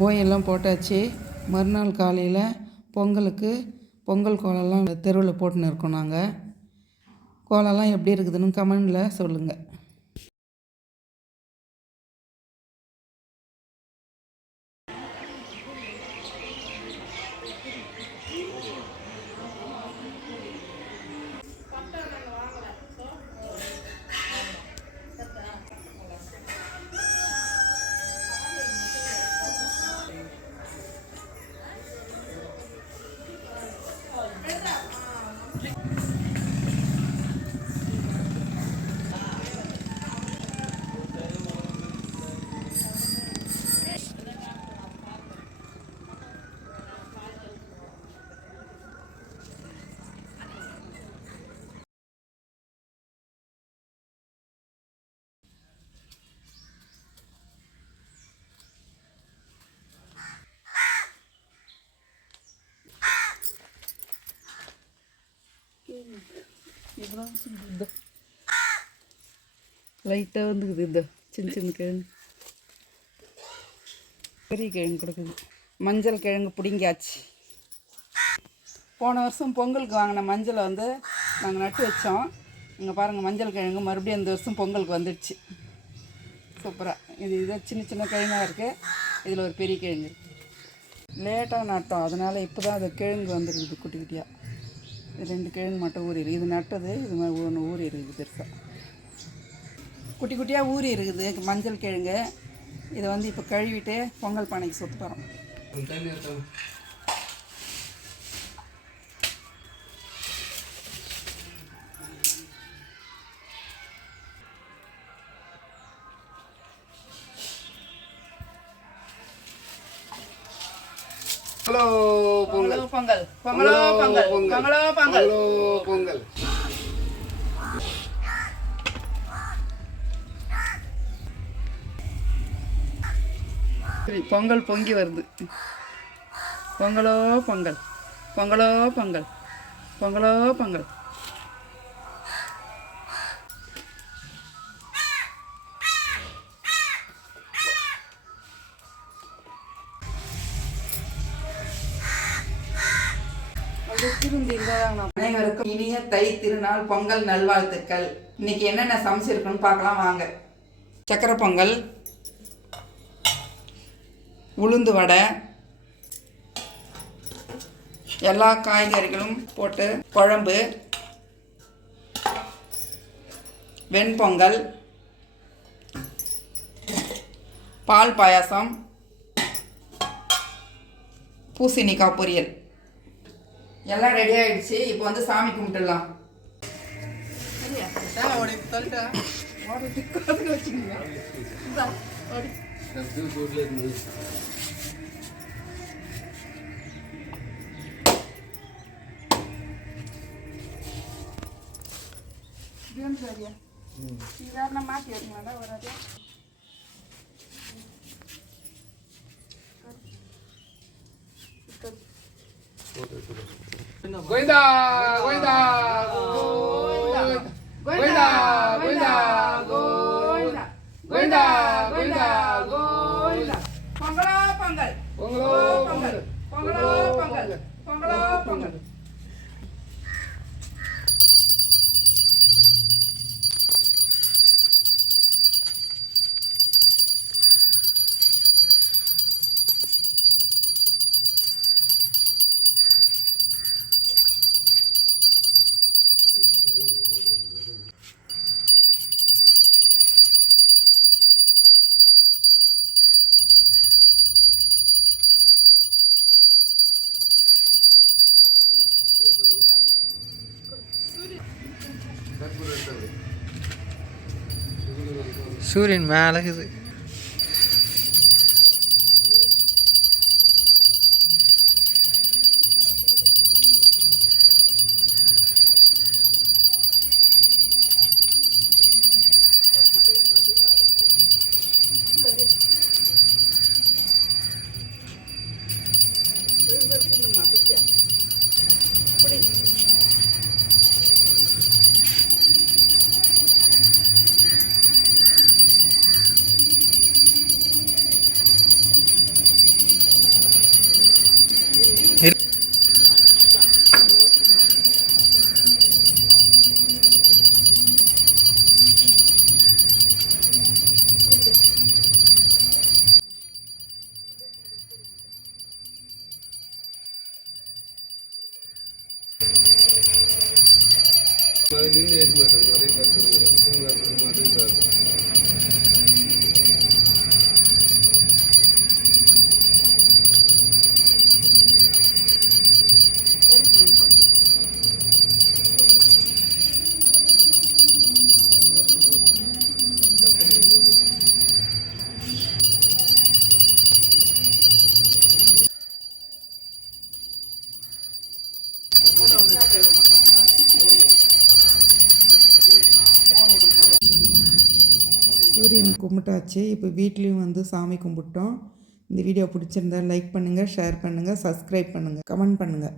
போயெல்லாம் போட்டாச்சு. மறுநாள் காலையில் பொங்கலுக்கு பொங்கல் கோலம்லாம் தெருவில் போட்டுன்னு இருக்கோம் நாங்கள் கோலம்லாம் எப்படி இருக்குதுன்னு கமெண்டில் சொல்லுங்கள் லைட்டாக வந்துக்குது இந்த சின்ன சின்ன கிழங்கு. பெரிய கிழங்கு கொடுக்குது. மஞ்சள் கிழங்கு பிடிங்காச்சு போன வருஷம் பொங்கலுக்கு வாங்கின மஞ்சளை வந்து நாங்கள் நட்டு வச்சோம். இங்கே பாருங்கள் மஞ்சள் கிழங்கு மறுபடியும் இந்த வருஷம் பொங்கலுக்கு வந்துடுச்சு. சூப்பராக இது இதை சின்ன சின்ன கிழங்காக இருக்குது இதில் ஒரு பெரிய கிழங்கு இருக்குது லேட்டாக நட்டோம். அதனால் இப்போ தான் அது கிழங்கு வந்துருக்குது குட்டி குட்டியாக ரெண்டு கிழங்கு மட்டும் ஊறி இருக்குது. இது நட்டது இது மாதிரி ஒன்று ஊறி இருக்குது பெருசாக குட்டி குட்டியாக ஊறி இருக்குது மஞ்சள் கிழங்கு. இதை வந்து இப்போ கழுவிட்டு பொங்கல் பானைக்கு சொத்து போகிறோம் ஹலோ பொங்கல். பொங்கல் பொங்கலோ. பொங்கல் பொங்கலோ. பொங்கல் பொங்கல் பொங்கல் பொங்கி வருது. பொங்கலோ பொங்கல். பொங்கலோ பொங்கல். பொங்கலோ பொங்கல். அனைவருக்கும் இனிய தை திருநாள் பொங்கல் நல்வாழ்த்துக்கள். இன்னைக்கு என்னென்ன சமைச்சிருக்குன்னு பார்க்கலாம் வாங்க. சக்கரை பொங்கல் உளுந்து வடை எல்லா காய்கறிகளும் போட்டு குழம்பு வெண்பொங்கல் பால் பாயாசம் பூசணிக்காய் பொரியல். எல்லாம் ரெடி ஆயிடுச்சு. இப்போ வந்து சாமி கும்பிட்டுடலாம். மாற்றி வைக்கலாம்டா வராது Gwenda, Gwenda, Gwenda, சூரியன் மேலே இருக்குது. పది నుండి ఏడు మీటర్లు சூரியனை கும்பிட்டாச்சு. இப்போ வீட்லேயும் வந்து சாமி கும்பிட்டோம். இந்த வீடியோ பிடிச்சிருந்தா லைக் பண்ணுங்கள் ஷேர் பண்ணுங்கள் சப்ஸ்கிரைப் பண்ணுங்கள் கமெண்ட் பண்ணுங்கள்